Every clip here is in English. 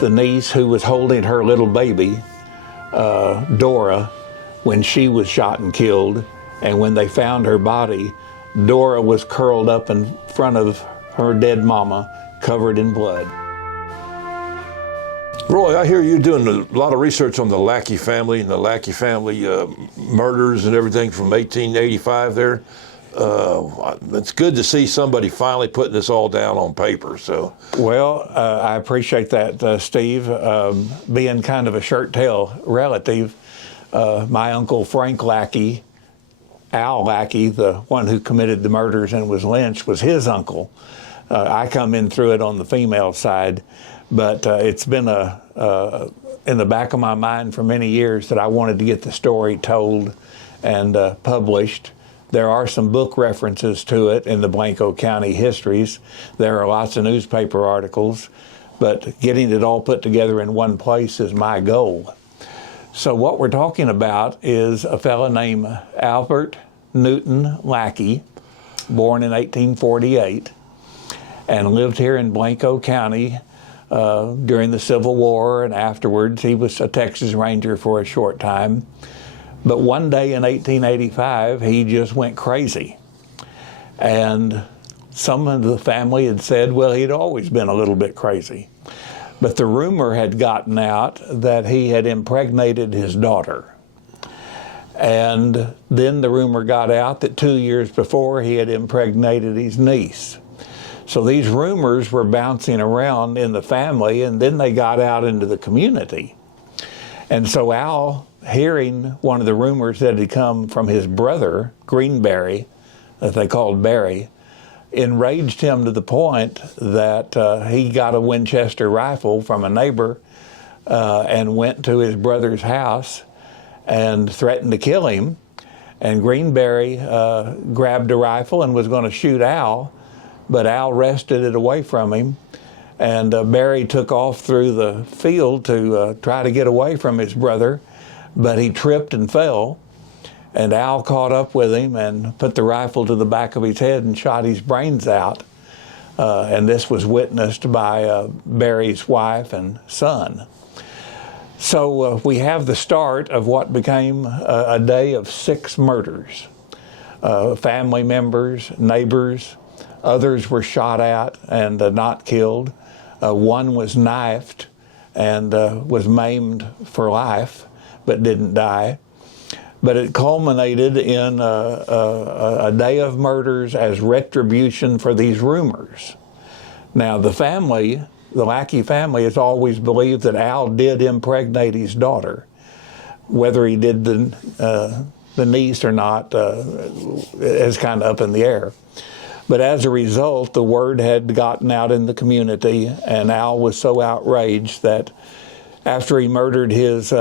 the niece who was holding her little baby, Dora, when she was shot and killed. And when they found her body, Dora was curled up in front of her dead mama, covered in blood. Roy, I hear you doing a lot of research on the Lackey family and the Lackey family murders and everything from 1885 there. It's good to see somebody finally putting this all down on paper. So, well, I appreciate that, Steve. Being kind of a shirt-tail relative, my uncle Frank Lackey, Al Lackey, the one who committed the murders and was lynched, was his uncle. I come in through it on the female side, but it's been in the back of my mind for many years that I wanted to get the story told and published. There are some book references to it in the Blanco County histories. There are lots of newspaper articles, but getting it all put together in one place is my goal. So what we're talking about is a fellow named Albert Newton Lackey, born in 1848, and lived here in Blanco County during the Civil War, and afterwards he was a Texas Ranger for a short time. But one day in 1885, he just went crazy. And some of the family had said, well, he'd always been a little bit crazy. But the rumor had gotten out that he had impregnated his daughter. And then the rumor got out that 2 years before he had impregnated his niece. So these rumors were bouncing around in the family, and then they got out into the community. And so Al, hearing one of the rumors that had come from his brother, Greenberry, that they called Barry, enraged him to the point that he got a Winchester rifle from a neighbor and went to his brother's house and threatened to kill him. And Greenberry grabbed a rifle and was going to shoot Al, but Al wrested it away from him. And Barry took off through the field to try to get away from his brother, but he tripped and fell. And Al caught up with him and put the rifle to the back of his head and shot his brains out. And this was witnessed by Barry's wife and son. So we have the start of what became a day of 6 murders. Family members, neighbors, others were shot at and not killed. One was knifed and was maimed for life, but didn't die. But it culminated in a day of murders as retribution for these rumors. Now, the family, the Lackey family, has always believed that Al did impregnate his daughter. Whether he did the niece or not is kind of up in the air. But as a result, the word had gotten out in the community, and Al was so outraged that after he murdered his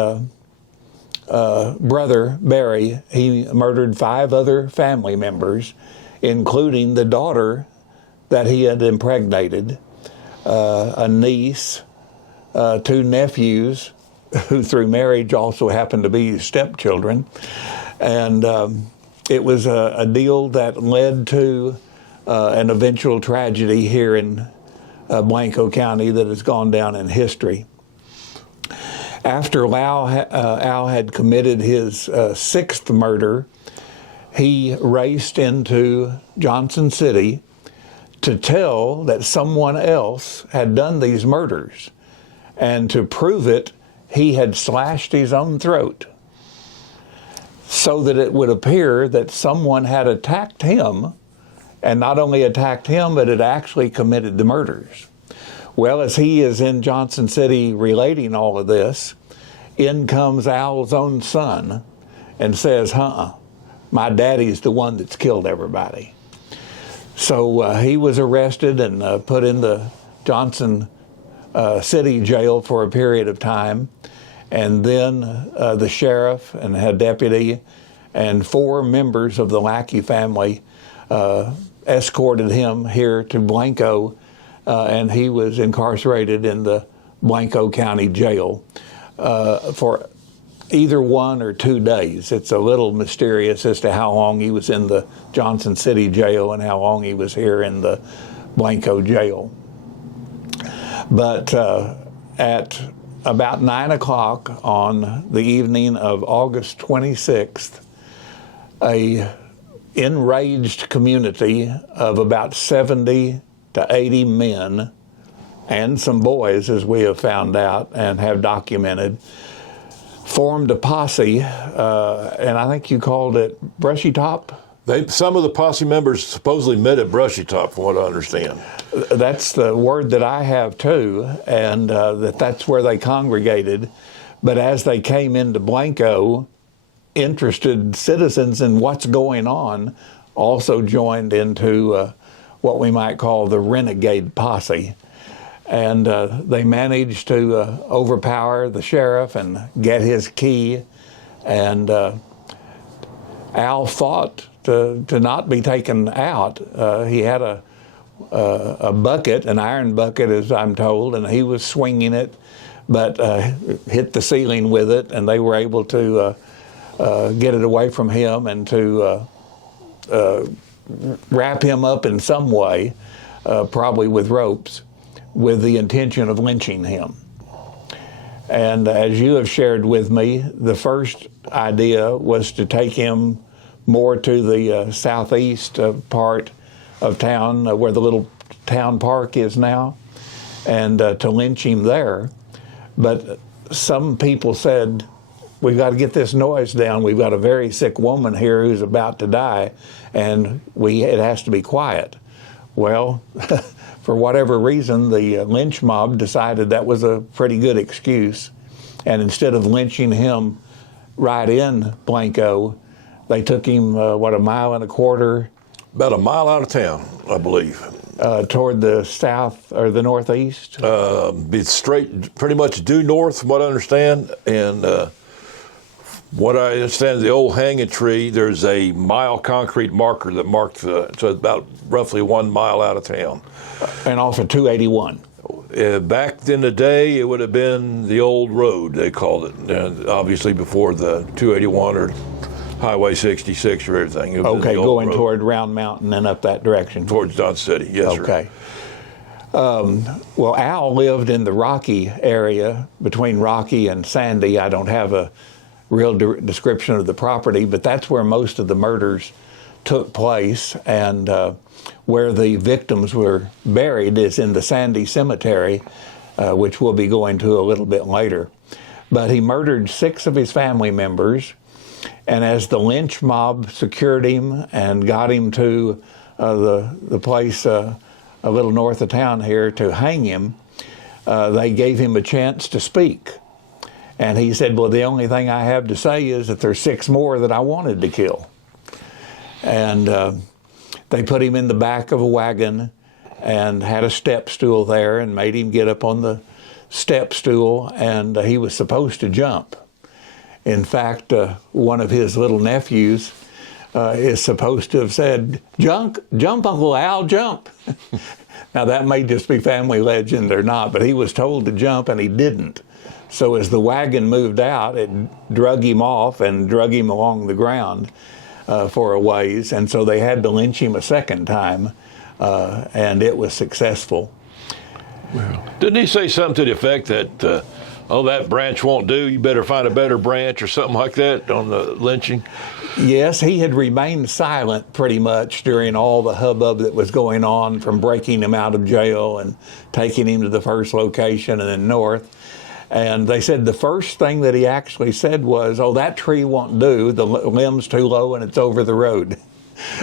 brother, Barry, he murdered 5 other family members, including the daughter that he had impregnated, a niece, 2 nephews, who through marriage also happened to be his stepchildren. And it was a deal that led to an eventual tragedy here in Blanco County that has gone down in history. After Al had committed his 6th murder, he raced into Johnson City to tell that someone else had done these murders. And to prove it, he had slashed his own throat so that it would appear that someone had attacked him, and not only attacked him, but had actually committed the murders. Well, as he is in Johnson City relating all of this, in comes Al's own son and says, my daddy's the one that's killed everybody. So he was arrested and put in the Johnson City jail for a period of time. And then the sheriff and head deputy and 4 members of the Lackey family escorted him here to Blanco, and he was incarcerated in the Blanco County Jail for either 1 or 2 days. It's a little mysterious as to how long he was in the Johnson City Jail and how long he was here in the Blanco Jail. But at about 9 o'clock on the evening of August 26th, a enraged community of about 70 to 80 men and some boys, as we have found out and have documented, formed a posse, and I think you called it Brushy Top? Some of the posse members supposedly met at Brushy Top, from what I understand. That's the word that I have too, and that's where they congregated. But as they came into Blanco, interested citizens in what's going on also joined into what we might call the renegade posse. And they managed to overpower the sheriff and get his key. And Al fought to not be taken out. He had a bucket, an iron bucket, as I'm told, and he was swinging it, but hit the ceiling with it, and they were able to get it away from him and to wrap him up in some way, probably with ropes, with the intention of lynching him. And as you have shared with me, the first idea was to take him more to the southeast part of town, where the little town park is now, and to lynch him there. But some people said, we've got to get this noise down. We've got a very sick woman here who's about to die, and it has to be quiet. Well, for whatever reason, the lynch mob decided that was a pretty good excuse. And instead of lynching him right in Blanco, they took him, a mile and a quarter? About a mile out of town, I believe. Toward the south or the northeast? Be straight, pretty much due north, from what I understand. And what I understand, the old hanging tree, there's a mile concrete marker that marked so about roughly 1 mile out of town. And also 281. Back in the day, it would have been the old road, they called it. Obviously before the 281 or Highway 66 or everything. Okay, going toward Round Mountain and up that direction. Towards Dodge City, yes, sir. Okay. Well, Al lived in the Rocky area, between Rocky and Sandy. I don't have a real description of the property, but that's where most of the murders took place, and where the victims were buried is in the Sandy Cemetery, which we'll be going to a little bit later. But he murdered 6 of his family members, and as the lynch mob secured him and got him to the place a little north of town here to hang him, they gave him a chance to speak. And he said, well, the only thing I have to say is that there's 6 more that I wanted to kill. And they put him in the back of a wagon and had a step stool there and made him get up on the step stool, and he was supposed to jump. In fact, one of his little nephews is supposed to have said, jump, Uncle Al, jump. Now, that may just be family legend or not, but he was told to jump and he didn't. So as the wagon moved out, it drug him off and drug him along the ground for a ways, and so they had to lynch him a second time, and it was successful. Well, didn't he say something to the effect that, that branch won't do, you better find a better branch or something like that on the lynching? Yes, he had remained silent pretty much during all the hubbub that was going on, from breaking him out of jail and taking him to the first location and then north. And they said the first thing that he actually said was, that tree won't do, the limb's too low and it's over the road.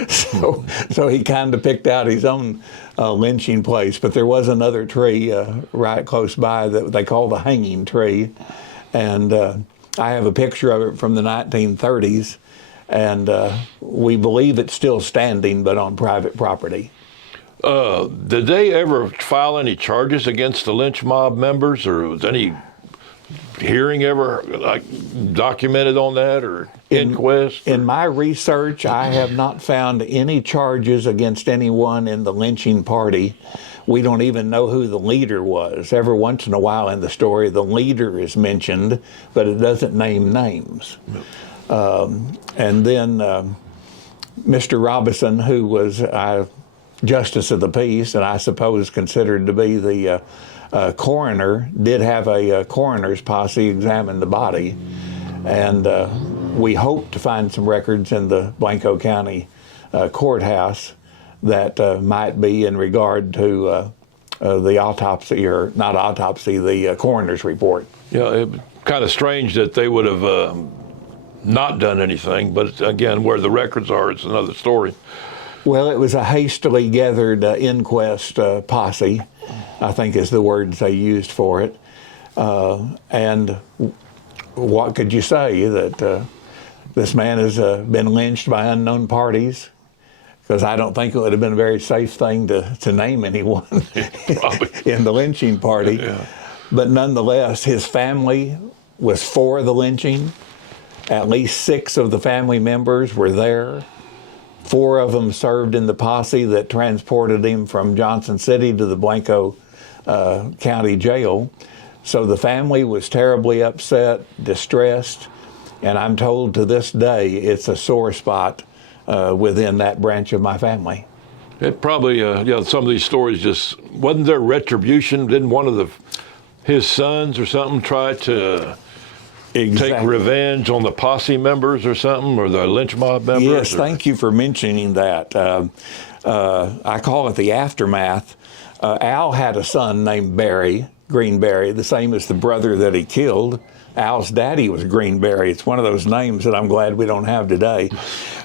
So he kind of picked out his own lynching place. But there was another tree right close by that they call the hanging tree. And I have a picture of it from the 1930s. And we believe it's still standing, but on private property. Did they ever file any charges against the lynch mob members, or was any hearing ever documented on that, or inquest? In my research, I have not found any charges against anyone in the lynching party. We don't even know who the leader was. Every once in a while in the story, the leader is mentioned, but it doesn't name names. No. And then Mr. Robinson, who was Justice of the Peace, and I suppose considered to be the coroner did have a coroner's posse examine the body, and we hope to find some records in the Blanco County courthouse that might be in regard to the autopsy, or not autopsy, the coroner's report. Yeah, it's kind of strange that they would have not done anything, but again, where the records are, it's another story. Well, it was a hastily gathered inquest posse, I think is the words they used for it. And what could you say? That this man has been lynched by unknown parties? Because I don't think it would have been a very safe thing to name anyone in the lynching party. Yeah. But nonetheless, his family was for the lynching. At least 6 of the family members were there. 4 of them served in the posse that transported him from Johnson City to the Blanco County Jail. So the family was terribly upset, distressed, and I'm told to this day it's a sore spot within that branch of my family. It probably, some of these stories just, wasn't there retribution? Didn't one of his sons or something try to take revenge on the posse members or something, or the lynch mob members? Yes, thank you for mentioning that. I call it the aftermath. Al had a son named Barry, Greenberry, the same as the brother that he killed. Al's daddy was Greenberry. It's one of those names that I'm glad we don't have today.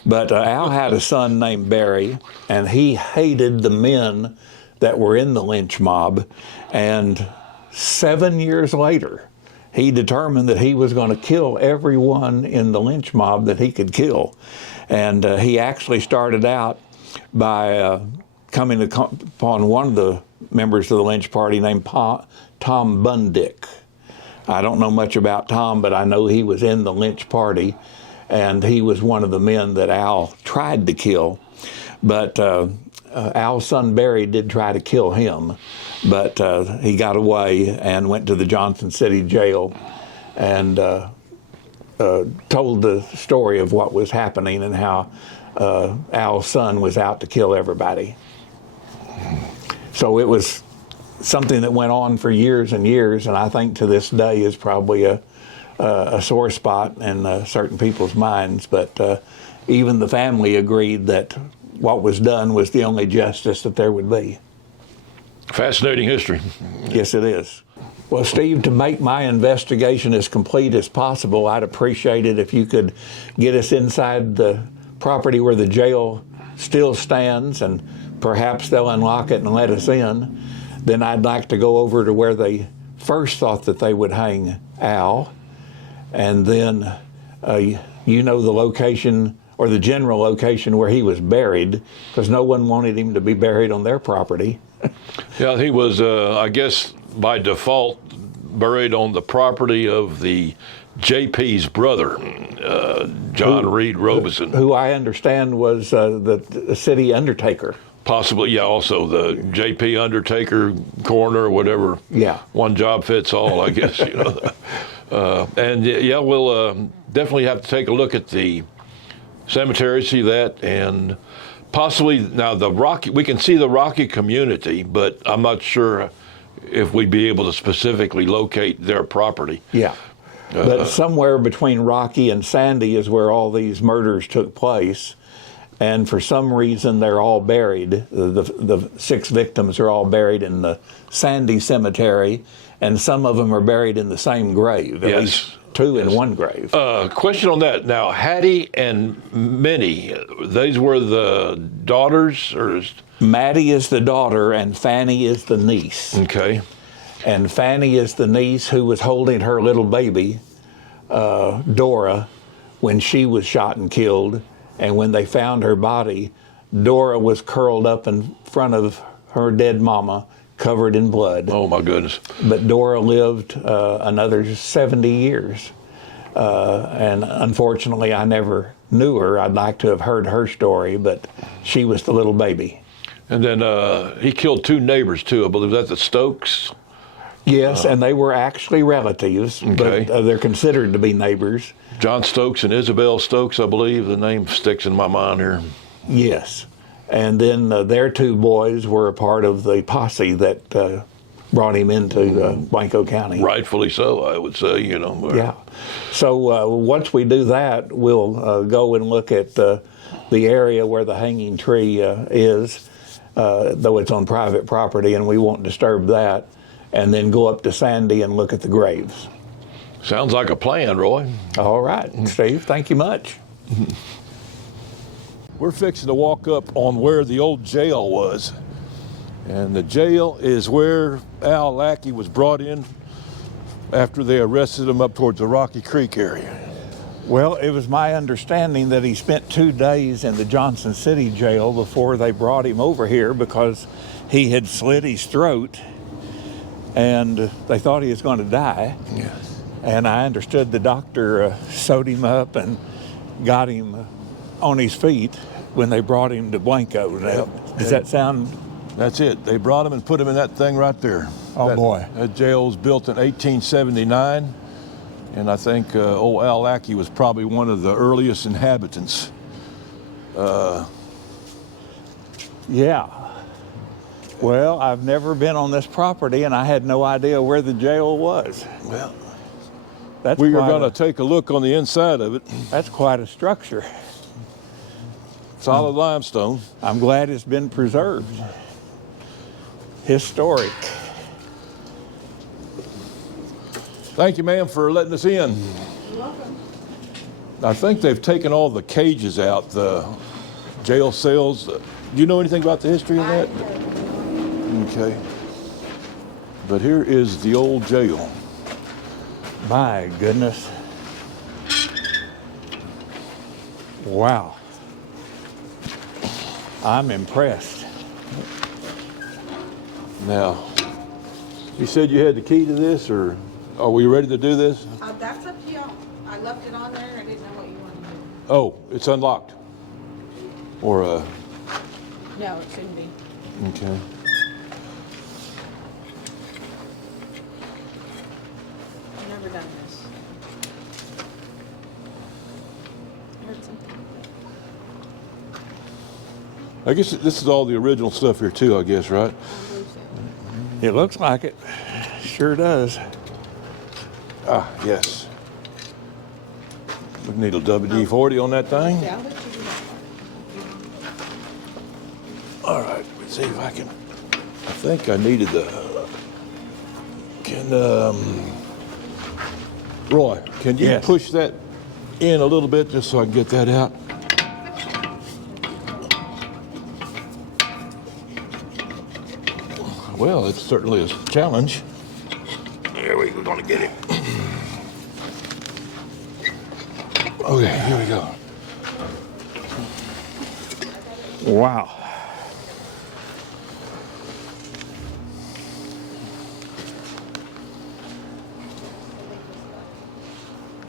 But Al had a son named Barry, and he hated the men that were in the lynch mob. And 7 years later, he determined that he was going to kill everyone in the lynch mob that he could kill. And he actually started out by coming upon one of the members of the lynch party named Tom Bundick. I don't know much about Tom, but I know he was in the lynch party, and he was one of the men that Al tried to kill. But Al's son Barry did try to kill him, but he got away and went to the Johnson City jail and told the story of what was happening and how Al's son was out to kill everybody. So it was something that went on for years and years, and I think to this day is probably a sore spot in certain people's minds. But even the family agreed that what was done was the only justice that there would be. Fascinating history. Yes, it is. Well, Steve, to make my investigation as complete as possible, I'd appreciate it if you could get us inside the property where the jail still stands, and perhaps they'll unlock it and let us in. Then I'd like to go over to where they first thought that they would hang Al, and then you know the location, or the general location where he was buried, because no one wanted him to be buried on their property. Yeah, he was, I guess, by default, buried on the property of the JP's brother, John Reed Robeson. Who I understand was the city undertaker. Possibly, yeah, also the JP undertaker, coroner, whatever. Yeah. One job fits all, I guess, you know. And yeah, we'll definitely have to take a look at the cemetery, see that, and possibly, now we can see the Rocky community, but I'm not sure if we'd be able to specifically locate their property. Yeah. But somewhere between Rocky and Sandy is where all these murders took place. And for some reason, they're all buried. The 6 victims are all buried in the Sandy Cemetery, and some of them are buried in the same grave. At least 2 in one grave. Question on that. Now, Hattie and Minnie, these were the daughters, or? Maddie is the daughter, and Fanny is the niece. Okay. And Fanny is the niece who was holding her little baby, Dora, when she was shot and killed. And when they found her body, Dora was curled up in front of her dead mama, covered in blood. Oh, my goodness. But Dora lived another 70 years. And unfortunately, I never knew her. I'd like to have heard her story, but she was the little baby. And then he killed 2 neighbors, too. I believe that's the Stokes. Yes, and they were actually relatives, okay. But they're considered to be neighbors. John Stokes and Isabel Stokes, I believe. The name sticks in my mind here. Yes. And then their 2 boys were a part of the posse that brought him into Blanco County. Rightfully so, I would say, you know. Yeah. So once we do that, we'll go and look at the area where the hanging tree is, though it's on private property, and we won't disturb that, and then go up to Sandy and look at the graves. Sounds like a plan, Roy. All right, Steve, thank you much. We're fixing to walk up on where the old jail was. And the jail is where Al Lackey was brought in after they arrested him up towards the Rocky Creek area. Well, it was my understanding that he spent 2 days in the Johnson City jail before they brought him over here because he had slit his throat and they thought he was going to die. Yeah. And I understood the doctor sewed him up and got him on his feet when they brought him to Blanco. Does that sound? That's it. They brought him and put him in that thing right there. Oh, boy. That jail was built in 1879, and I think old Al Lackey was probably one of the earliest inhabitants. Yeah. Well, I've never been on this property, and I had no idea where the jail was. Well, That's we are quite going to take a look on the inside of it. That's quite a structure. Solid limestone. I'm glad it's been preserved. Historic. Thank you, ma'am, for letting us in. You're welcome. I think they've taken all the cages out, the jail cells. Do you know anything about the history of that? Okay. But here is the old jail. My goodness. Wow. I'm impressed. Now, you said you had the key to this, or are we ready to do this? That's up to y'all. I left it on there. I didn't know what you wanted to do. Oh, it's unlocked. Or, No, it shouldn't be. okay. I've never done this. I heard something. I guess this is all the original stuff here too, I guess, right? I believe so. It looks like it. Sure does. Ah, yes. We need a WD-40 on that thing. Yeah, I'll let you do that part. All right, let's see if I can. I think I needed the. Roy, can you Yes. push that in a little bit just so I can get that out? Well, it's certainly a challenge. There we're going to get it. Okay, here we go. Wow.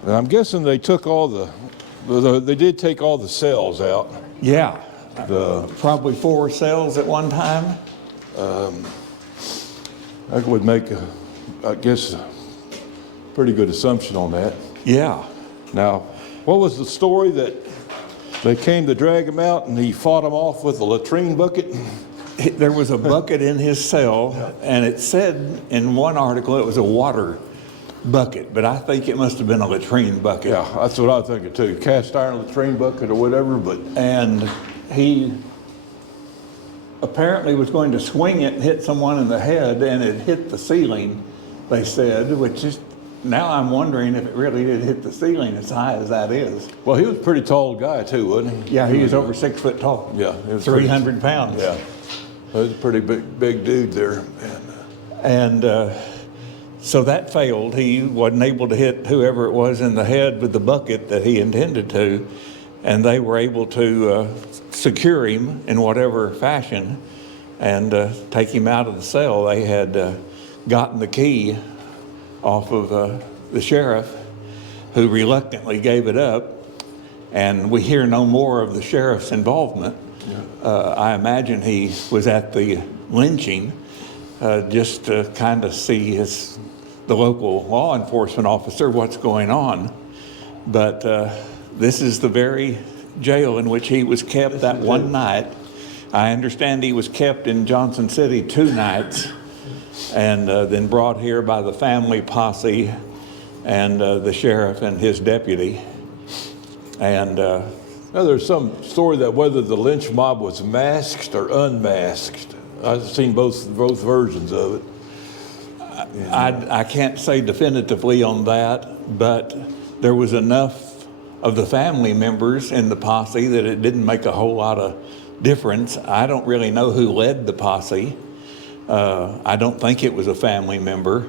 And I'm guessing they took all they did take all the cells out. Yeah. The, Probably 4 cells at one time. I would make, I guess, a pretty good assumption on that. Yeah. Now, what was the story that they came to drag him out and he fought them off with a latrine bucket? There was a bucket in his cell, and it said in one article it was a water bucket, but I think it must have been a latrine bucket. Yeah, that's what I was thinking too. Cast iron latrine bucket or whatever, but. And he apparently was going to swing it and hit someone in the head, and it hit the ceiling, they said, which is, now I'm wondering if it really did hit the ceiling as high as that is. Well, he was a pretty tall guy too, wasn't he? Yeah, he was over 6 foot tall. Yeah, he was 300 pounds. Yeah, he was a pretty big dude there. And so that failed. He wasn't able to hit whoever it was in the head with the bucket that he intended to, and they were able to secure him in whatever fashion and take him out of the cell. They had gotten the key off of the sheriff, who reluctantly gave it up, and we hear no more of the sheriff's involvement. I imagine he was at the lynching just to kind of see the local law enforcement officer what's going on. But this is the very jail in which he was kept that one night. I understand he was kept in Johnson City 2 nights, and then brought here by the family posse and the sheriff and his deputy. And Now, there's some story that whether the lynch mob was masked or unmasked. I've seen both versions of it. I can't say definitively on that, but there was enough of the family members in the posse that it didn't make a whole lot of difference. I don't really know who led the posse. I don't think it was a family member,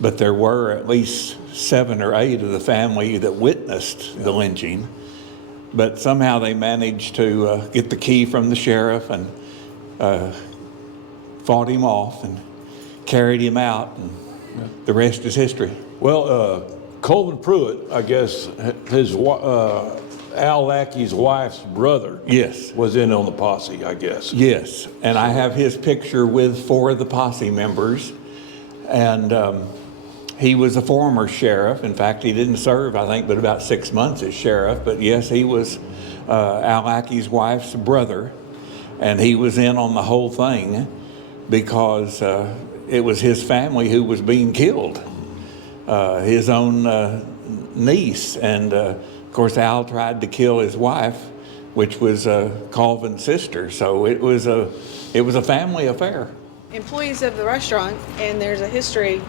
but there were at least 7 or 8 of the family that witnessed the lynching. But somehow they managed to get the key from the sheriff and fought him off and carried him out, and the rest is history. Well, Coleman Pruitt, I guess, his Al Lackey's wife's brother, Yes. was in on the posse, I guess. Yes, and I have his picture with 4 of the posse members, and he was a former sheriff. In fact, he didn't serve, I think, but about 6 months as sheriff. But yes, he was Al Lackey's wife's brother, and he was in on the whole thing because it was his family who was being killed, his own niece. And of course, Al tried to kill his wife, which was Colvin's sister. So it was a family affair. Employees of the restaurant, and there's a history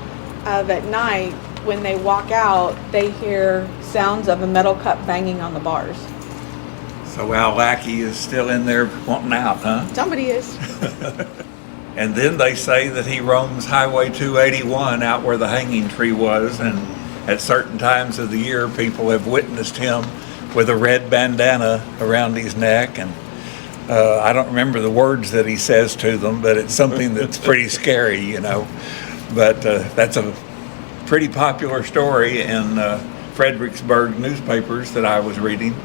of at night when they walk out, they hear sounds of a metal cup banging on the bars. So Al Lackey is still in there wanting out, huh? Somebody is. And then they say that he roams Highway 281 out where the hanging tree was, and at certain times of the year, people have witnessed him with a red bandana around his neck. And I don't remember the words that he says to them, but it's something that's pretty scary, you know. But that's a pretty popular story in Fredericksburg newspapers that I was reading.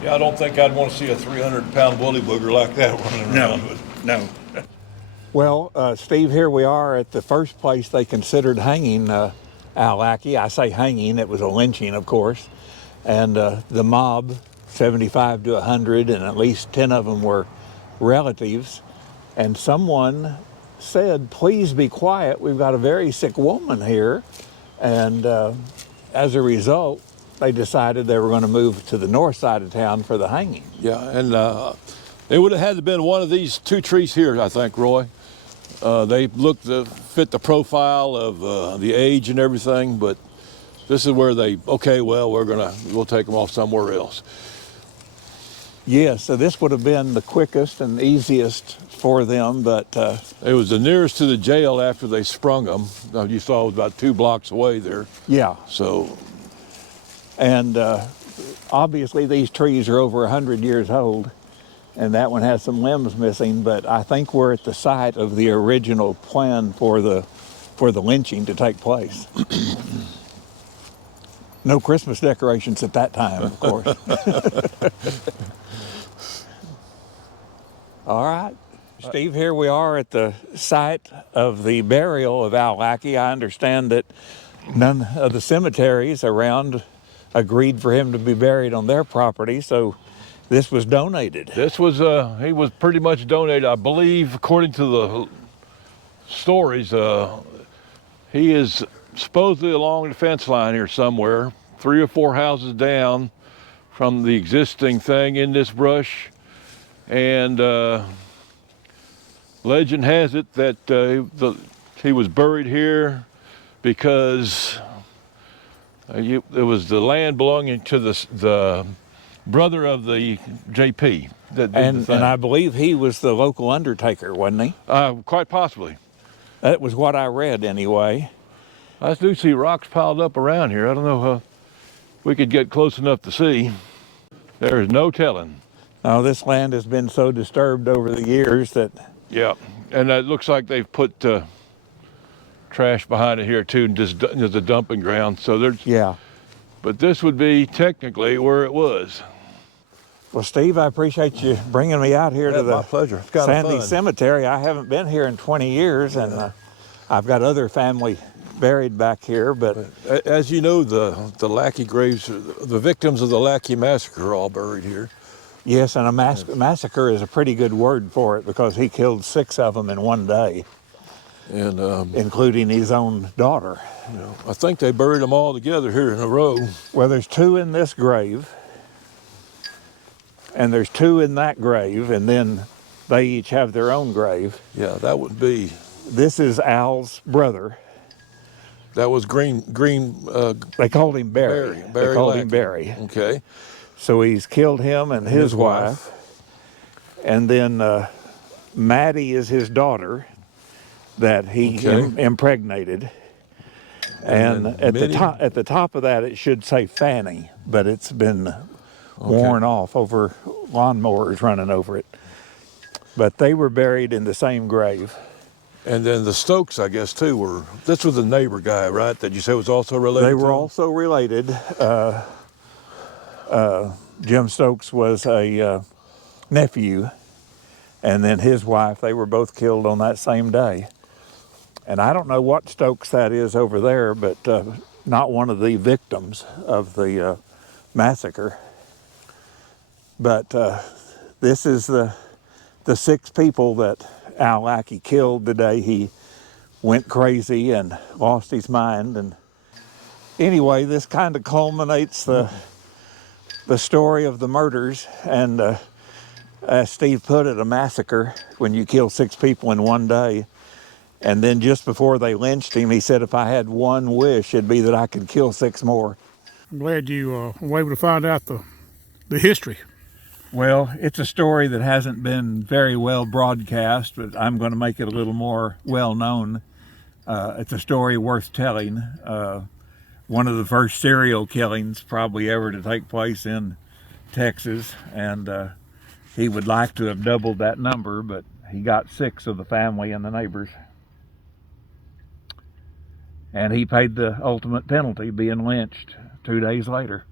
Yeah, I don't think I'd want to see a 300-pound woolly booger like that running around. No. Well, Steve, here we are at the first place they considered hanging Al Lackey. I say hanging, it was a lynching, of course. And the mob, 75 to 100, and at least 10 of them were relatives. And someone said, please be quiet, we've got a very sick woman here. And as a result, they decided they were going to move to the north side of town for the hanging. Yeah, and it would have had to been one of these 2 trees here, I think, Roy. They looked to fit the profile of the age and everything, but this is where we'll take them off somewhere else. Yeah, so this would have been the quickest and easiest for them, but It was the nearest to the jail after they sprung them. You saw it was about 2 blocks away there. yeah. So, And obviously these trees are over 100 years old, and that one has some limbs missing, but I think we're at the site of the original plan for the lynching to take place. No Christmas decorations at that time, of course. All right. Steve, here we are at the site of the burial of Al Lackey. I understand that none of the cemeteries around agreed for him to be buried on their property, so this was donated. this was, he was pretty much donated, I believe, according to the stories. He is supposedly along the fence line here somewhere, 3 or 4 houses down from the existing thing in this brush. And legend has it that he was buried here because it was the land belonging to the brother of the JP that did the thing. And I believe he was the local undertaker, wasn't he? Quite possibly. That was what I read anyway. I do see rocks piled up around here. I don't know if we could get close enough to see. There is no telling. Now, this land has been so disturbed over the years that... Yeah, and it looks like they've put trash behind it here too, and just as a dumping ground. So there's... Yeah. But this would be technically where it was. Well, Steve, I appreciate you bringing me out here to the my pleasure. It's kind of Sandy fun. Cemetery. I haven't been here in 20 years, and I've got other family buried back here, but... As you know, the Lackey graves, the victims of the Lackey massacre are all buried here. Yes, and a massacre is a pretty good word for it because he killed 6 of them in one day. And including his own daughter. you know, I think they buried them all together here in a row. Well, there's 2 in this grave, and there's 2 in that grave, and then they each have their own grave. Yeah, that would be. This is Al's brother. That was Green. They called him Barry. Barry They called him Lackey. Barry. Okay. So he's killed him and his wife. And then Maddie is his daughter that he impregnated. And at the top of that, it should say Fanny, but it's been worn off over lawnmowers running over it. But they were buried in the same grave. And then the Stokes, I guess, too, were. This was a neighbor guy, right? That you said was also related. They were also related. Jim Stokes was a nephew, and then his wife. They were both killed on that same day. And I don't know what Stokes that is over there, but not one of the victims of the massacre. But this is the 6 people that Al Lackey killed the day he went crazy and lost his mind. And anyway, this kind of culminates the story of the murders. And as Steve put it, a massacre when you kill 6 people in one day. And then just before they lynched him, he said, if I had one wish, it'd be that I could kill 6 more. I'm glad you were able to find out the history. Well, it's a story that hasn't been very well broadcast, but I'm going to make it a little more well known. It's a story worth telling. One of the first serial killings probably ever to take place in Texas, and he would like to have doubled that number, but he got 6 of the family and the neighbors. And he paid the ultimate penalty, being lynched 2 days later.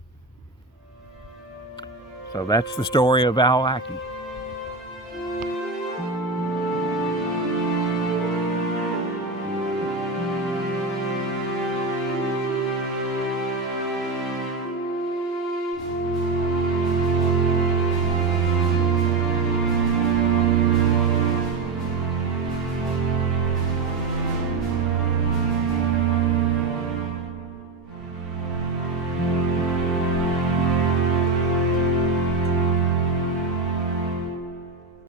So that's the story of Al Lackey.